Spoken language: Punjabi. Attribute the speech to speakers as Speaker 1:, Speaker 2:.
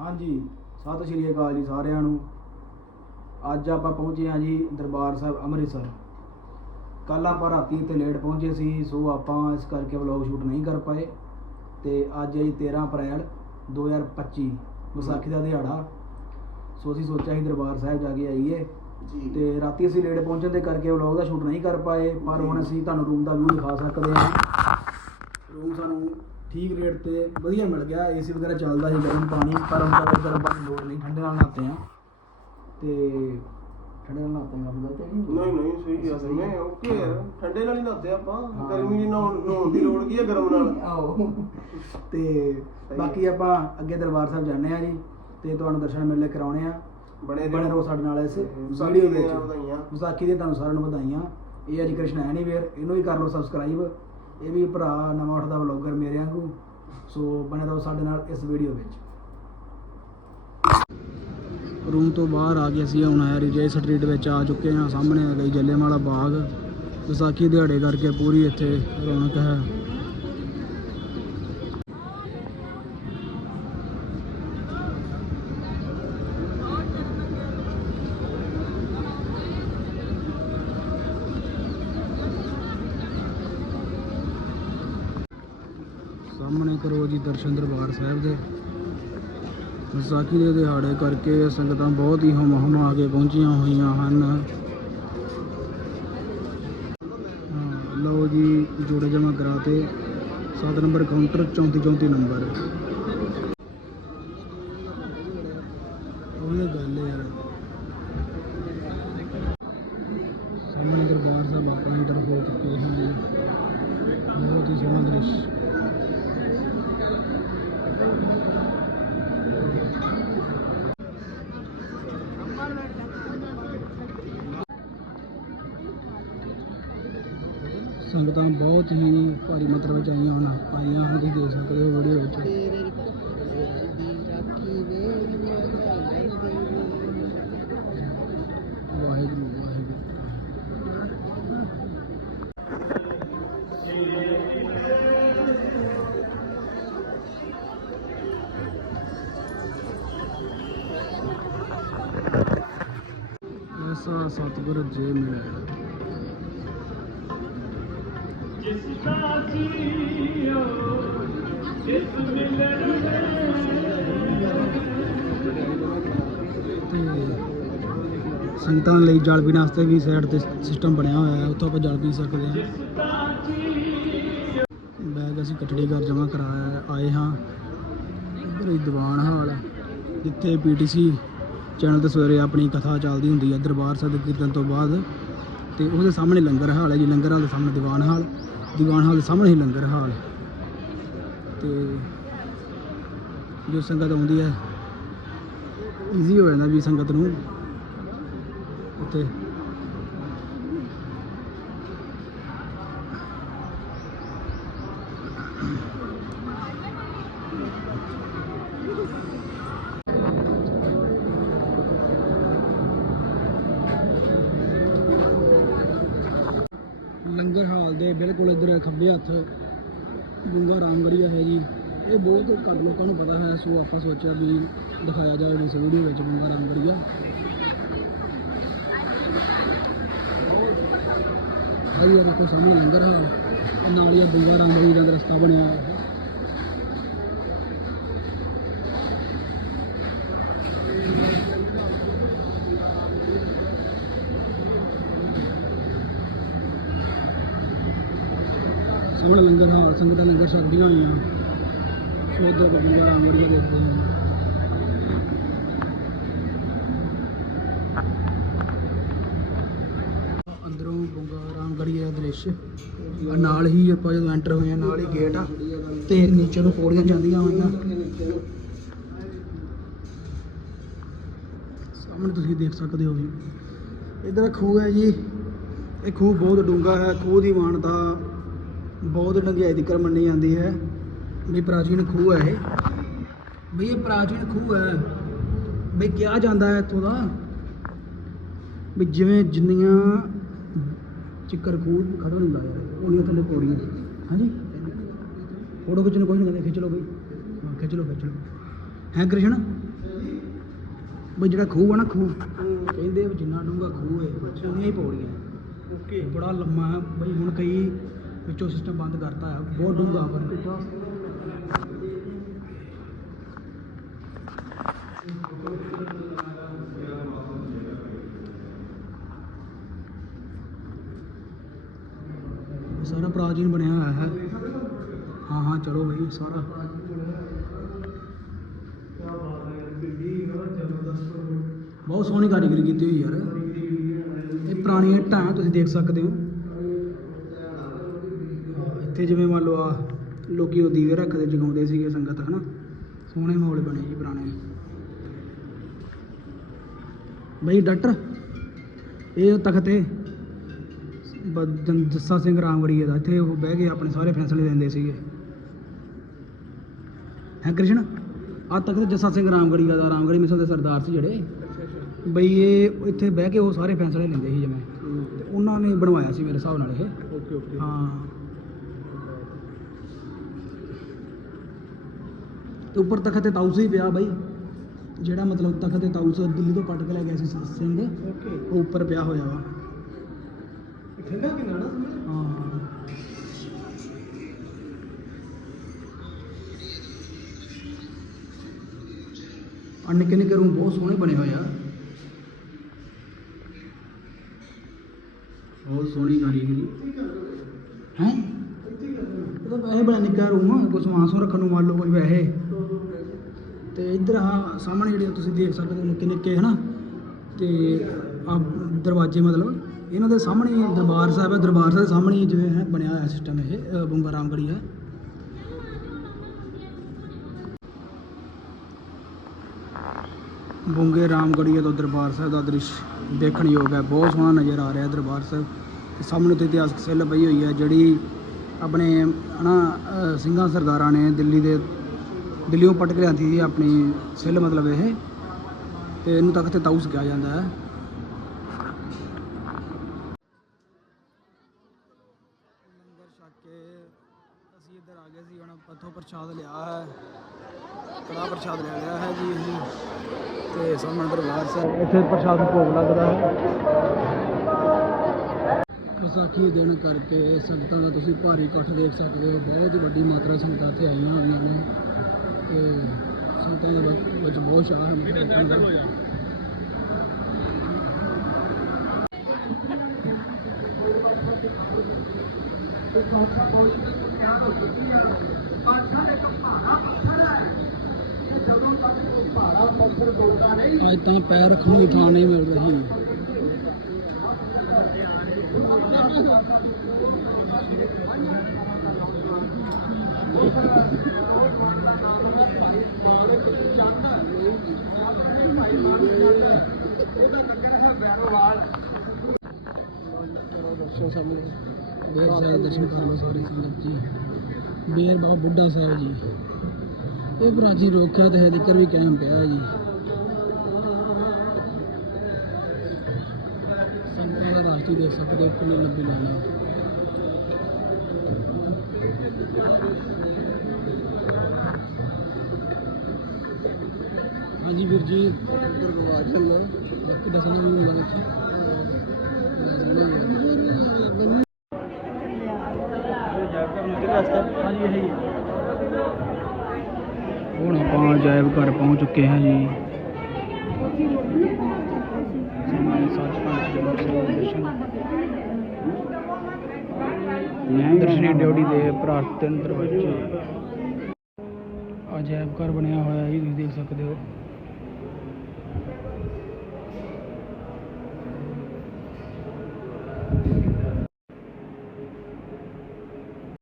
Speaker 1: ਹਾਂਜੀ ਸਤਿ ਸ਼੍ਰੀ ਅਕਾਲ ਜੀ ਸਾਰਿਆਂ ਨੂੰ। ਅੱਜ ਆਪਾਂ ਪਹੁੰਚੇ ਹਾਂ ਜੀ ਦਰਬਾਰ ਸਾਹਿਬ ਅੰਮ੍ਰਿਤਸਰ। ਕੱਲ ਆਪਾਂ ਰਾਤੀ ਤੇ ਲੇਟ ਪਹੁੰਚੇ ਸੀ ਸੋ ਆਪਾਂ ਇਸ ਕਰਕੇ ਵਲੌਗ ਸ਼ੂਟ ਨਹੀਂ ਕਰ ਪਾਏ। ਤੇ ਅੱਜ ਹੈ ਜੀ 13 ਅਪ੍ਰੈਲ 2025 ਵਿਸਾਖੀ ਦਾ ਦਿਹਾੜਾ। ਸੋ ਅਸੀਂ ਸੋਚਿਆ ਸੀ ਦਰਬਾਰ ਸਾਹਿਬ ਜਾ ਕੇ ਆਈਏ।
Speaker 2: ਜੀ।
Speaker 1: ਤੇ ਰਾਤੀ ਅਸੀਂ ਲੇਟ ਪਹੁੰਚਣ ਦੇ ਕਰਕੇ ਵਲੌਗ ਦਾ ਸ਼ੂਟ ਨਹੀਂ ਕਰ ਪਾਏ ਪਰ ਹੁਣ ਅਸੀਂ ਤੁਹਾਨੂੰ ਰੂਮ ਦਾ ਵਿਊ ਦਿਖਾ ਸਕਦੇ ਹਾਂ। ਰੂਮ ਸਾਨੂੰ ਠੀਕ ਰੇਟ ਤੇ ਵਧੀਆ ਮਿਲ ਗਿਆ ਏਸੀ ਵਗੈਰਾ ਚੱਲਦਾ ਸੀ ਗਰਮ ਪਾਣੀ ਪਰ ਹੁਣ ਤਾਂ ਗਰਮ ਪਾਣੀ ਦੀ ਲੋੜ ਨਹੀਂ ਠੰਡੇ ਨਾਲ ਨਹਾਤੇ ਆ ਤੇ ਠੰਡੇ ਨਾਲ ਨਹਾਤੇ ਆ ਤੇ
Speaker 2: ਨਹੀਂ? ਨਹੀਂ ਸਹੀ ਆ ਸਹੀ ਹੈ। ਓਕੇ ਯਾਰ ਠੰਡੇ ਨਾਲ ਹੀ ਨਹਾਤੇ ਆਪਾਂ
Speaker 1: ਹਾਂ।
Speaker 2: ਗਰਮੀ ਦੀ ਨਹਾਉਣ ਨਹਾਉਣ ਦੀ ਲੋੜ ਕੀ ਹੈ ਗਰਮ ਨਾਲ?
Speaker 1: ਆਓ ਤੇ ਬਾਕੀ ਆਪਾਂ ਅੱਗੇ ਦਰਬਾਰ ਸਾਹਿਬ ਜਾਂਦੇ ਆ ਜੀ ਤੇ ਤੁਹਾਨੂੰ ਦਰਸ਼ਨ ਮੇਲੇ ਕਰਾਉਣੇ ਆ।
Speaker 2: ਬਣੇ
Speaker 1: ਬਣੇ ਰਹੋ ਸਾਡੇ ਨਾਲ ਇਸ ਵੀਡੀਓ ਵਿੱਚ। ਵਿਸਾਖੀ ਦੀਆਂ ਤੁਹਾਨੂੰ ਸਾਰਿਆਂ ਨੂੰ ਵਧਾਈਆਂ। ਇਹ ਹੈ ਜੀ ਕ੍ਰਿਸ਼ਨ ਐਨੀਵੇਅਰ ਇਹਨੂੰ ਵੀ ਕਰ ਲਓ ਸਬਸਕ੍ਰਾਈਬ ਇਹ ਵੀ ਭਰਾ ਨਵਾਂ ਉੱਠਦਾ ਵਲੌਗਰ ਮੇਰੇ ਵਾਂਗੂ। ਸੋ ਬਣੇ ਰਹੋ ਸਾਡੇ ਨਾਲ ਇਸ ਵੀਡੀਓ ਵਿੱਚ। ਰੂਮ ਤੋਂ ਬਾਹਰ ਆ ਕੇ ਅਸੀਂ, ਹੁਣ ਆਇਆ ਰਿਜੇ ਸਟਰੀਟ ਵਿੱਚ ਆ ਚੁੱਕੇ ਹਾਂ। ਸਾਹਮਣੇ ਆ ਗਈ ਜੱਲੇਵਾਲਾ ਬਾਗ। ਵਿਸਾਖੀ ਦਿਹਾੜੇ ਕਰਕੇ ਪੂਰੀ ਇੱਥੇ ਰੌਣਕ ਹੈ ਸਾਹਮਣੇ ਕਰੋ ਜੀ ਦਰਸ਼ਨ ਦਰਬਾਰ ਸਾਹਿਬ ਦੇ ਵਿਸਾਖੀ ਦੇ ਦਿਹਾੜੇ ਕਰਕੇ ਸੰਗਤਾਂ ਬਹੁਤ ਹੀ ਹਮ ਹਮ ਆ ਕੇ ਪਹੁੰਚੀਆਂ ਹੋਈਆਂ ਹਨ। ਲਓ ਜੀ, ਜੋੜੇ ਜਮਾ ਕਰਾਤੇ। 7 ਨੰਬਰ ਕਾਊਂਟਰ 34 34 ਨੰਬਰ। ਸੰਗਤਾਂ ਬਹੁਤ ਹੀ ਭਾਰੀ ਮਾਤਰਾ ਵਿੱਚ ਆਈਆਂ ਹਨ ਆਈਆਂ ਹਨ ਤੁਸੀਂ ਦੇਖ ਸਕਦੇ ਹੋ ਵੀਡੀਓ ਵਿੱਚ। ਵਾਹਿਗੁਰੂ ਵਾਹਿਗੁਰੂ। ਐਸਾ ਸਤਿਗੁਰ ਜੇ ਮਿਲੇ ਤੇ ਸੰਗਤਾਂ ਲਈ ਜਲ ਪੀਣ ਵਾਸਤੇ ਵੀ ਸਾਈਡ ਤੇ ਸਿਸਟਮ ਬਣਿਆ ਹੋਇਆ ਹੈ ਉੱਥੋਂ ਆਪਾਂ ਜਲ ਪੀ ਸਕਦੇ ਹਾਂ। ਬੈਗ ਅਸੀਂ ਕਟੜੀ ਘਰ ਜਮ੍ਹਾਂ ਕਰਾਇਆ। ਆਏ ਹਾਂ। ਇੱਧਰ ਹੀ ਦੀਵਾਨ ਹਾਲ ਜਿੱਥੇ ਪੀਟੀਸੀ ਚੈਨਲ ਤੇ ਸਵੇਰੇ ਆਪਣੀ ਕਥਾ ਚੱਲਦੀ ਹੁੰਦੀ ਹੈ ਦਰਬਾਰ ਸਾਹਿਬ ਦੇ ਕੀਰਤਨ ਤੋਂ ਬਾਅਦ। ਤੇ ਉਹਦੇ ਸਾਹਮਣੇ ਲੰਗਰ ਹਾਲ ਹੈ ਜੀ ਲੰਗਰ ਹਾਲ ਦੇ ਸਾਹਮਣੇ ਦੀਵਾਨ ਹਾਲ। ਦੀਵਾਨ ਹਾਲ ਦੇ ਸਾਹਮਣੇ ਹੀ ਲੰਗਰ ਹਾਲ। ਤੇ ਜੋ ਸੰਗਤ ਆਉਂਦੀ ਹੈ ਈਜ਼ੀ ਹੋ ਜਾਂਦਾ ਵੀ ਸੰਗਤ ਨੂੰ ਉੱਥੇ ਲੰਗਰ ਹਾਲ ਦੇ ਬਿਲਕੁਲ ਇੱਧਰ ਖੱਬੇ ਹੱਥ। ਗੁੰਗਾ ਰਾਮਗੜੀਆ ਹੈ ਜੀ। ਇਹ ਬਹੁਤ ਘੱਟ ਲੋਕਾਂ ਨੂੰ ਪਤਾ ਹੈ, ਸੋ ਆਪਾਂ ਸੋਚਿਆ ਵੀ ਦਿਖਾਇਆ ਜਾਵੇ ਇਸ ਵੀਡੀਓ ਵਿੱਚ ਗੁੰਗਾ ਰਾਮਗੜੀਆ ਆਈ ਯਾਰ ਦੇਖੋ, ਸਾਹਮਣੇ ਲੰਗਰ ਹੈ। ਨਾਲ ਹੀ ਗੁੰਗਾ ਰਾਮਗੜੀਆ ਦਾ ਰਸਤਾ ਬਣਿਆ। ਹੋਇਆ ਹੈ ਸਾਹਮਣੇ ਲੰਗਰ ਹਾਲ ਸੰਗਤਾਂ ਲੰਗਰ ਛਕਦੀਆਂ ਹੋਈਆਂ। ਸੋ ਇੱਧਰ ਗੁੰਗਾ ਰਾਮਗੜੀਆ ਦੇਖਦੇ ਹਾਂ ਅੰਦਰੋਂ ਗੁੰਗਾ ਰਾਮਗੜੀਆ ਦਾ ਦ੍ਰਿਸ਼। ਆ ਨਾਲ ਹੀ ਆਪਾਂ ਜਦੋਂ ਐਂਟਰ ਹੋਏ ਆ ਨਾਲ ਹੀ ਗੇਟ ਆ। ਤੇ ਨੀਚੇ ਨੂੰ ਪੌੜੀਆਂ ਜਾਂਦੀਆਂ ਹੋਈਆਂ। ਸਾਹਮਣੇ ਤੁਸੀਂ ਦੇਖ ਸਕਦੇ ਹੋ ਵੀ। ਇਧਰ ਖੂਹ ਹੈ ਜੀ। ਇਹ ਖੂਹ ਬਹੁਤ ਡੂੰਘਾ ਹੈ। ਖੂਹ ਦੀ ਮਾਨਤਾ ਬਹੁਤ ਡੰਗਿਆਈ ਦੀ ਕਰ ਮੰਨੀ ਜਾਂਦੀ ਹੈ। ਵੀ ਪ੍ਰਾਚੀਨ ਖੂਹ ਹੈ ਇਹ। ਵੀ ਇਹ ਪ੍ਰਾਚੀਨ ਖੂਹ ਹੈ। ਵੀ ਕਿਹਾ ਜਾਂਦਾ ਹੈ ਇੱਥੋਂ ਦਾ? ਵੀ ਜਿਵੇਂ ਜਿੰਨੀਆਂ ਚਿੱਕਰ ਖੂਹ ਖਤਮ ਹੁੰਦਾ ਹੈ ਉਨੀਆਂ ਥੱਲੇ ਪੌੜੀਆਂ। ਹਾਂਜੀ? ਫੋਟੋ ਖਿੱਚਣ ਕੋਈ ਨਹੀਂ ਕਹਿੰਦੇ ਖਿੱਚ ਲਓ ਬਈ। ਹਾਂ ਖਿੱਚ ਲਓ ਖਿੱਚ ਲਓ। ਹੈ ਕ੍ਰਿਸ਼ਨ? ਬਈ ਜਿਹੜਾ ਖੂਹ ਆ ਨਾ ਖੂਹ ਕਹਿੰਦੇ ਜਿੰਨਾ ਡੂੰਘਾ ਖੂਹ ਹੈ ਉਨੀਆਂ ਹੀ ਪੌੜੀਆਂ।
Speaker 2: ਓਕੇ।
Speaker 1: ਬੜਾ ਲੰਮਾ ਹੈ। ਬਈ ਹੁਣ ਕਈ ਵਿੱਚੋਂ ਸਿਸਟਮ ਬੰਦ ਕਰਤਾ ਹੈ ਬਹੁਤ ਡੂੰਘਾ ਪਰ। ਸਾਰਾ ਪ੍ਰਾਚੀਨ ਬਣਿਆ ਹੋਇਆ ਹੈ। ਹਾਂ ਹਾਂ, ਚਲੋ ਬਈ, ਸਾਰਾ। ਬਹੁਤ ਸੋਹਣੀ ਕਾਰੀਗਰੀ ਕੀਤੀ ਹੋਈ ਯਾਰ। ਇਹ ਪੁਰਾਣੀਆਂ ਇੱਟਾਂ ਤੁਸੀਂ ਦੇਖ ਸਕਦੇ ਹੋ। ਇੱਥੇ ਜਿਵੇਂ ਮੰਨ ਲਓ ਆ ਲੋਕੀ ਉਹ ਦੀਵੇ ਰੱਖਦੇ ਜਗਾਉਂਦੇ ਸੀਗੇ ਸੰਗਤ ਹਨਾ? ਸੋਹਣੇ ਮਾਹੌਲ ਬਣੇ ਜੀ ਪੁਰਾਣੇ। ਬਈ ਡਾਕਟਰ ਇਹ ਤਖਤ ਹੈ ਜੱਸਾ ਸਿੰਘ ਰਾਮਗੜੀਏ ਦਾ ਇੱਥੇ ਉਹ ਬਹਿ ਕੇ ਆਪਣੇ ਸਾਰੇ ਫੈਸਲੇ ਲੈਂਦੇ ਸੀਗੇ। ਹੈ ਕ੍ਰਿਸ਼ਨ? ਆ ਤਖਤ ਜੱਸਾ ਸਿੰਘ ਰਾਮਗੜੀਆ ਦਾ ਰਾਮਗੜੀ ਮਿਸਲ ਦੇ ਸਰਦਾਰ ਸੀ ਜਿਹੜੇ। ਬਈ ਇਹ ਇੱਥੇ ਬਹਿ ਕੇ ਉਹ ਸਾਰੇ ਫੈਸਲੇ ਲੈਂਦੇ ਸੀ ਜਿਵੇਂ। ਉਹਨਾਂ ਨੇ ਬਣਵਾਇਆ ਸੀ ਮੇਰੇ ਹਿਸਾਬ ਨਾਲ ਇਹ।
Speaker 2: Okay okay.
Speaker 1: ਹਾਂ। ਤੇ ਉੱਪਰ ਤਖਤ ਤੇ ਤਾਊਸ ਹੀ ਪਿਆ ਬਾਈ। ਜਿਹੜਾ ਮਤਲਬ ਤਖਤ ਤੇ ਤਾਊਸ ਦਿੱਲੀ ਤੋਂ ਪੱਟ ਕੇ ਲੈ ਗਿਆ ਸੀ ਸ- ਸਿੰਘ।
Speaker 2: ਓਕੇ।
Speaker 1: ਉਹ ਉੱਪਰ ਪਿਆ ਹੋਇਆ ਵਾ।
Speaker 2: ਠੰਡਾ ਕਿੰਨਾ ਨਾ
Speaker 1: ਹਾਂ ਨਿੱਕੇ ਨਿੱਕੇ ਰੂਮ ਬਹੁਤ ਸੋਹਣੇ ਬਣੇ ਹੋਏ ਆ। ਬਹੁਤ ਸੋਹਣੀ ਕਾਰੀਗਰੀ ਹੈ ਇਹ ਤਾਂ ਵੈਸੇ ਬੜਾ ਨਿੱਕਾ ਰੂਮ ਕੋਈ ਸਮਾਨ ਸਮੂਨ ਰੱਖਣ ਨੂੰ ਮੰਨ ਲਓ ਕੋਈ ਵੈਸੇ। ਤੇ ਇੱਧਰ ਆ ਸਾਹਮਣੇ ਜਿਹੜੀਆਂ ਤੁਸੀਂ ਦੇਖ ਸਕਦੇ ਹੋ ਨਿੱਕੇ ਨਿੱਕੇ ਹਨਾ? ਤੇ ਆ ਦਰਵਾਜ਼ੇ ਮਤਲਬ ਇਹਨਾਂ ਦੇ ਸਾਹਮਣੇ ਹੀ ਦਰਬਾਰ ਸਾਹਿਬ ਹੈ ਦਰਬਾਰ ਸਾਹਿਬ ਦੇ ਸਾਹਮਣੇ ਹੀ ਜਿਵੇਂ ਹੈ ਬਣਿਆ ਹੋਇਆ ਸਿਸਟਮ ਇਹ ਅ, ਬੁੰਗਾ ਰਾਮਗੜੀ ਹੈ ਬੁੰਗੇ ਰਾਮਗੜੀਏ ਤੋਂ ਦਰਬਾਰ ਸਾਹਿਬ ਦਾ ਦ੍ਰਿਸ਼ ਦੇਖਣ ਯੋਗ ਹੈ। ਬਹੁਤ ਸੋਹਣਾ ਨਜ਼ਰ ਆ ਰਿਹਾ ਦਰਬਾਰ ਸਾਹਿਬ। ਤੇ ਸਾਹਮਣੇ ਤੇ ਇਤਿਹਾਸਕ ਸਿੱਲ ਪਈ ਹੋਈ ਹੈ ਜਿਹੜੀ ਆਪਣੇ ਹਨਾ ਅ, ਸਿੰਘਾਂ ਸਰਦਾਰਾਂ ਨੇ ਦਿੱਲੀ ਦੇ ਦਿੱਲੀੋਂ ਪਟ ਕੇ ਲਿਆਂਦੀ ਸੀ ਆਪਣੀ ਸਿੱਲ ਮਤਲਬ ਇਹ। ਤੇ ਇਹਨੂੰ ਤਖਤ ਤਾਊਸ ਕਿਹਾ ਜਾਂਦਾ ਹੈ। ਅਸੀਂ ਇੱਧਰ ਆ ਗਏ ਸੀ ਹੁਣ ਪੱਥੋਂ ਪ੍ਰਸ਼ਾਦ ਲਿਆ ਹੈ। ਕੜਾ ਪ੍ਰਸ਼ਾਦ ਲੈ ਲਿਆ ਹੈ ਜੀ ਅਸੀਂ। ਤੇ ਸਾਹਮਣੇ ਦਰਬਾਰ ਸਾਹਿਬ ਇੱਥੇ ਪ੍ਰਸ਼ਾਦ ਨੂੰ ਭੋਗ ਲੱਗਦਾ ਹੈ। ਵਿਸਾਖੀ ਦਿਨ ਕਰਕੇ ਸੰਗਤਾਂ ਦਾ ਤੁਸੀਂ ਭਾਰੀ ਇਕੱਠ ਦੇਖ ਸਕਦੇ ਹੋ। ਬਹੁਤ ਹੀ ਵੱਡੀ ਮਾਤਰਾ ਸੰਗਤਾਂ ਇੱਥੇ ਆਈਆਂ ਹੋਈਆਂ ਨੇ। ਤੇ ਸੰਗਤਾਂ ਦੇ ਵਿੱਚ- ਵਿੱਚ ਬਹੁਤ ਚਾਹ ਹੈ ਮਤਲਬ ਦੇਖਣ ਦਾ। ਅੱਜ ਤਾਂ ਪੈਰ ਰੱਖਣ ਨੂੰ ਥਾਂ ਨਹੀਂ ਮਿਲ ਰਹੀ
Speaker 2: ਦਰਸ਼ਨ ਸਾਹਮਣੇ।
Speaker 1: ਬੇਰ ਸਾਹਿਬ ਦਰਸ਼ਨ ਕਰ ਲਓ ਸੰਗਤ ਜੀ। ਬੇਰ ਬਾਬਾ ਬੁੱਢਾ ਸਾਹਿਬ ਜੀ। ਇਹ ਪ੍ਰਾਚੀਨ ਰੋਖਿਆ ਤੇ ਹੈ ਜ਼ਿਕਰ ਵੀ ਕਾਇਮ ਪਿਆ ਹੈ ਜੀ। ਸੰਗਤਾਂ ਦਾ ਰਾਸ਼ਟਰੀ ਦੇ ਸਕਦੇ ਹੋ ਕਿੰਨੀ ਲੰਬੀ ਵੀਰ ਜੀ
Speaker 2: ਇੱਧਰ ਗਵਾ
Speaker 1: ਵੀ ਹੁੰਦਾ ਵਿੱਚ? ਹੁਣ ਆਪਾਂ ਅਜਾਇਬ ਘਰ ਪਹੁੰਚ ਚੁੱਕੇ ਹਾਂ ਜੀ। ਦਰਸ਼ਨੀ ਡਿਊਟੀ ਦੇ ਪ੍ਰਾਰਥਨ ਦਰਵਾਜ਼ੇ ਅਜਾਇਬ ਘਰ ਬਣਿਆ ਹੋਇਆ ਜੀ, ਤੁਸੀਂ ਦੇਖ ਸਕਦੇ ਹੋ।